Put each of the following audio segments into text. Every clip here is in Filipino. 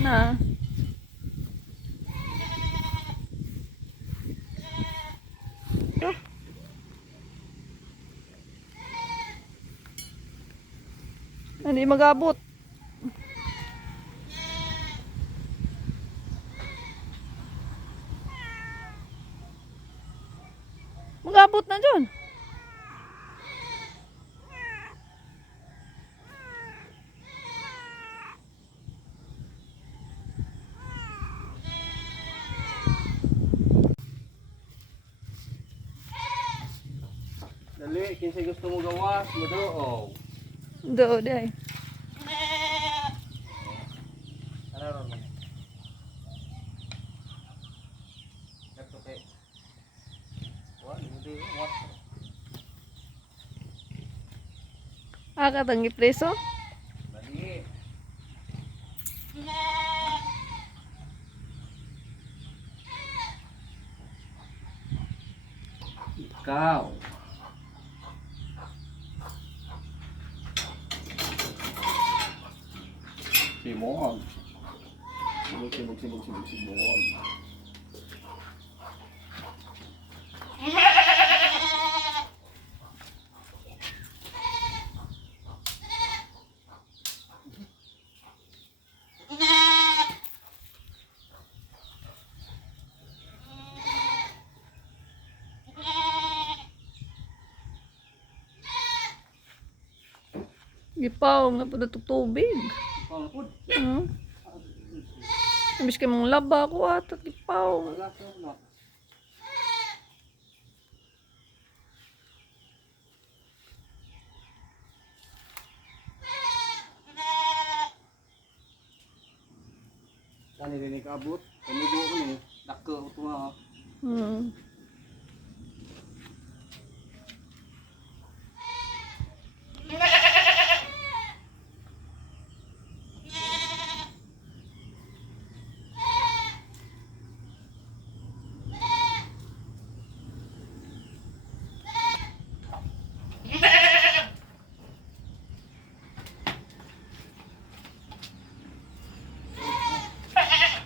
Na. Oh. Hindi mag-abot. Mag-abot na dyan. Dali, kinsa gusto mo gawas, madoo. Do, day. Ano ron man? Kato kay. Hindi what? Katang preso. Dali. Ikaw. Simon. Simon. Gipaw nga po na tubig. Ikaw po. Imbis kayo mong laba ko at gipaw. Wala ka na. Kani din ikabot. Kami ko ni. Dako ito nga.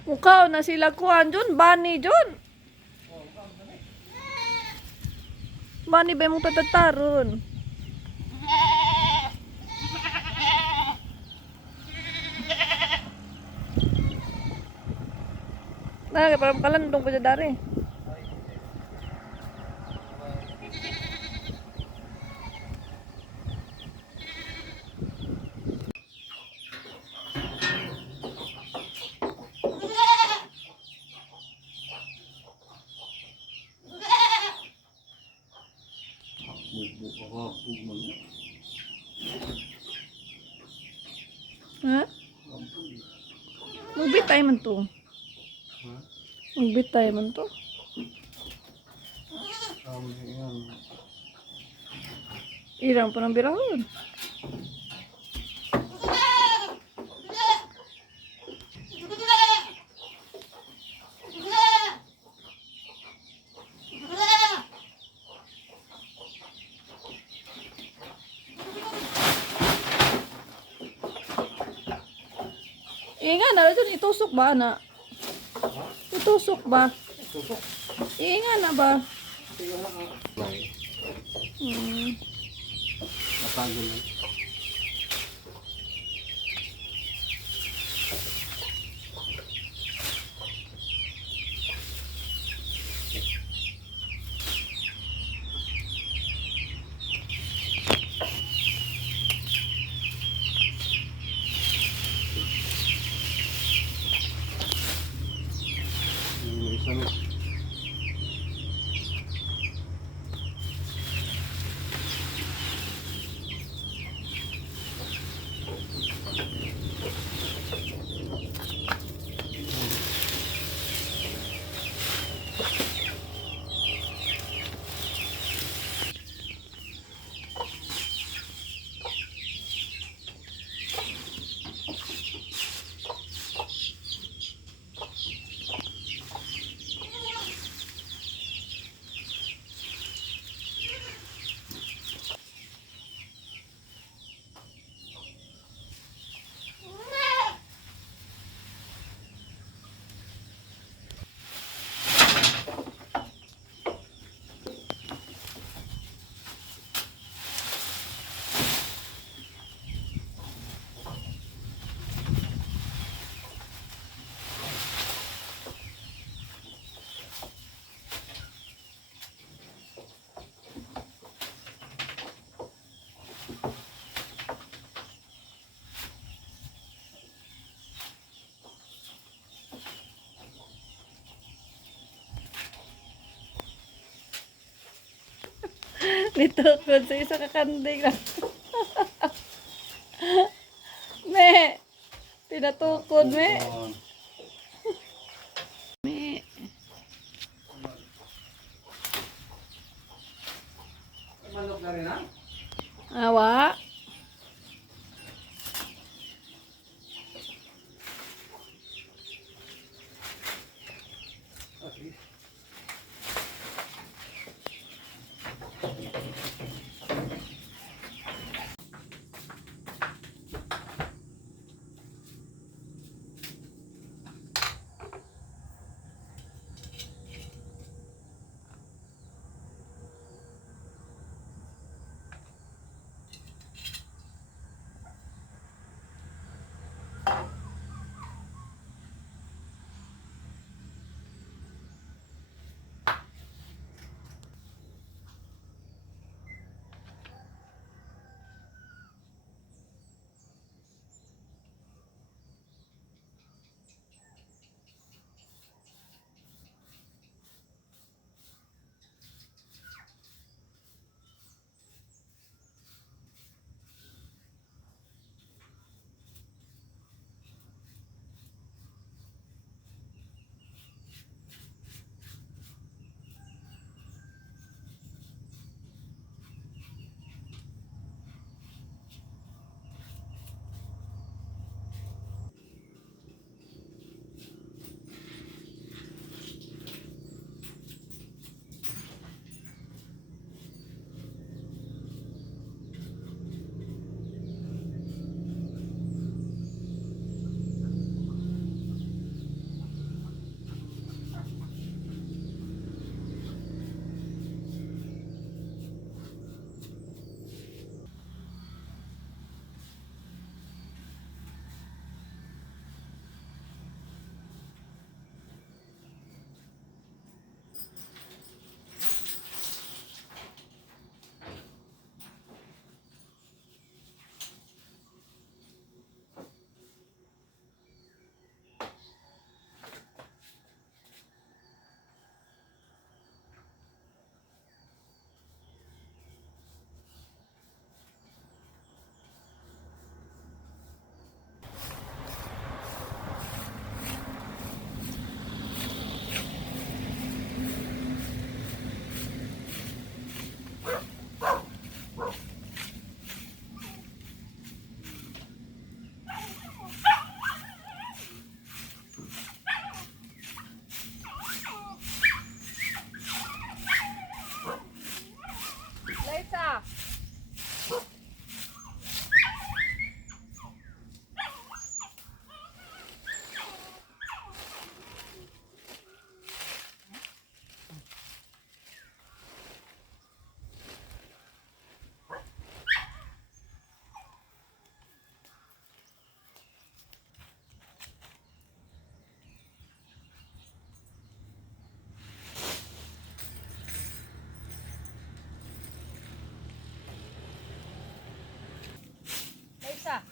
Mukaw na sila kuhan dun. Bani dun. Bani ba mong tatataron? Parang kalandong pa siya dari. Ha? Magbitay man to. Magbitay man to. Irang pa ng birahon. Inga na, itusok ba na? Itusok ba? Tusok. Inga na ba? Napagod na. Nitukod sa isa ka kanding lang. Me, pinatukod, me. Me. Manok na rin ha? Awa. Okay. Liza. Liza.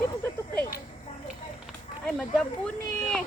Di mo gatukay. Ay, madabo ni.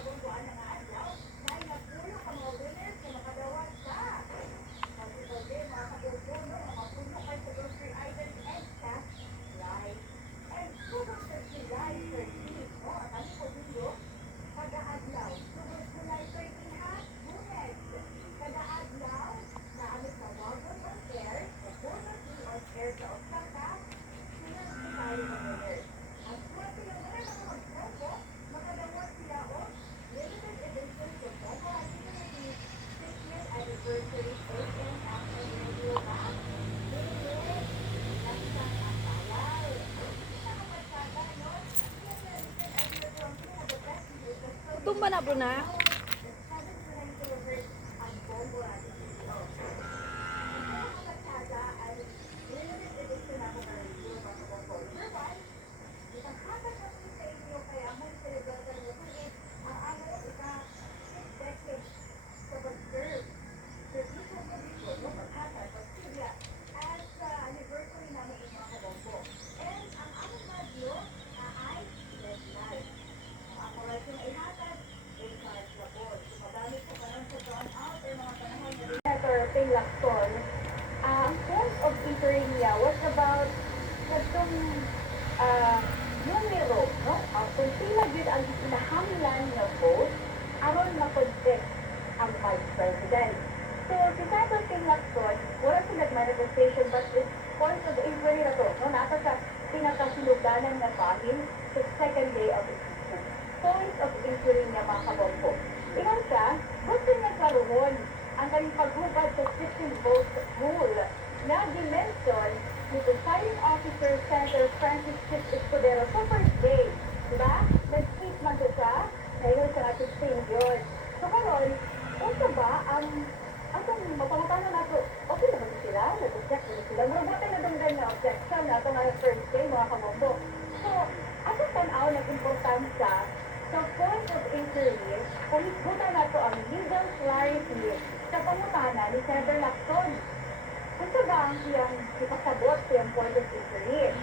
Tumba na bro na. Senator Ping Lacson, ang source of inquiry niya was about itong numero, no? Kung sila yun ang pinahanglan ng vote, aron na-contest ang Vice President. So, si Senator Ping Lacson, wala sa nag-manifestation, but this point of inquiry na to, no? Nasa sa pinakasiluganan na bahin sa second day of impeachment. Point of inquiry niya, mga kabombo. Ingat siya, gusto niya karoon ang kanyang paghubad sa 16 vote rule na dimension ni Presiding Officer Senator Francis Chis Escudero sa first day. Diba? Nag-tweet man siya, ngayon sa ating St. George. So karon, ito ba ang mapangutana na ito, okay naman sila, nag-object na sila, marubutan na dunggan na objection na ito nga first day, mga kamombo. So, atong tanaw na importansya sa point of inquiry, kung isbutan na ito ang legal clarity sa pangutana ni Senator Lacson. Kung ba ang iyang ipasabot sa iyang point of inquiry?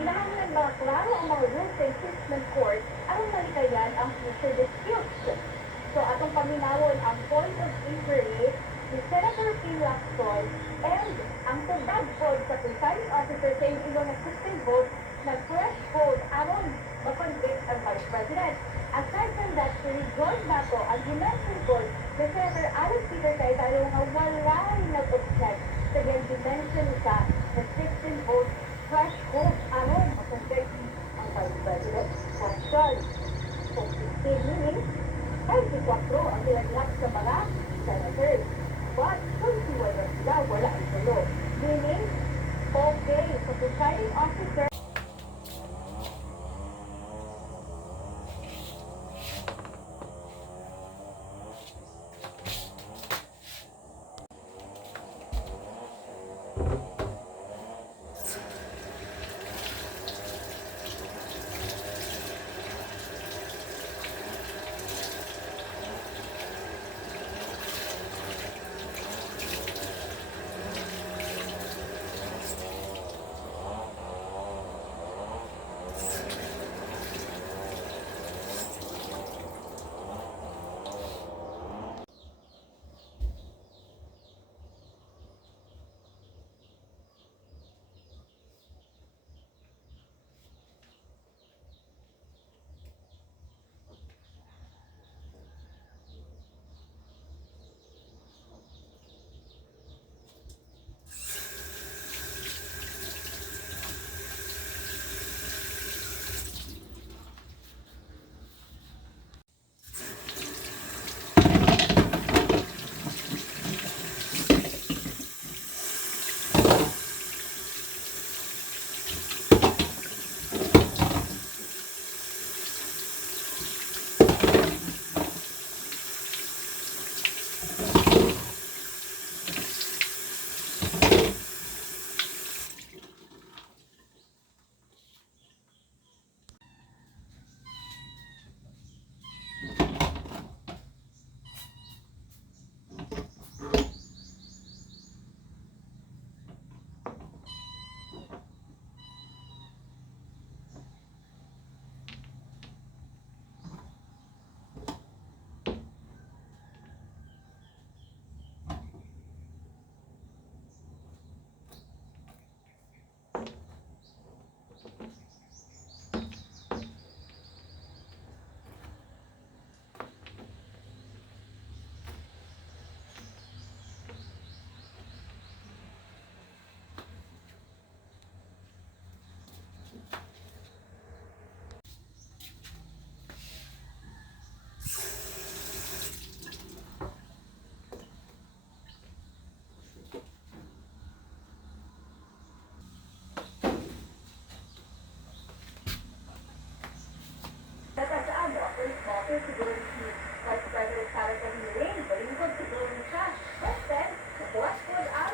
Kinahanglan ba klaro ang mga rules sa impeachment court anong malikayan ang future disputes? So atong paminawon ang point of inquiry ni Senator Ping Lacson and ang tugdad pod sa presiding officer sa iyong na 16 votes na fresh vote aron makonvict ang Vice President. Aside from that, rejoin na ko ang dimension court na Senator Alex Peter Cayetano nga walay nag-object sa iyang dimension sa 16 vote fresh vote aron makonvict ang Vice President. Question. So, 15 minutes, 24 ang nilaglag sa mga senators. But, kung siwa na sila, wala ang tulo. Meaning, okay, sa presiding officer, siguro si Vice President Sara Pamiling. Balingkod siguro siya. But then, what would our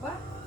pa?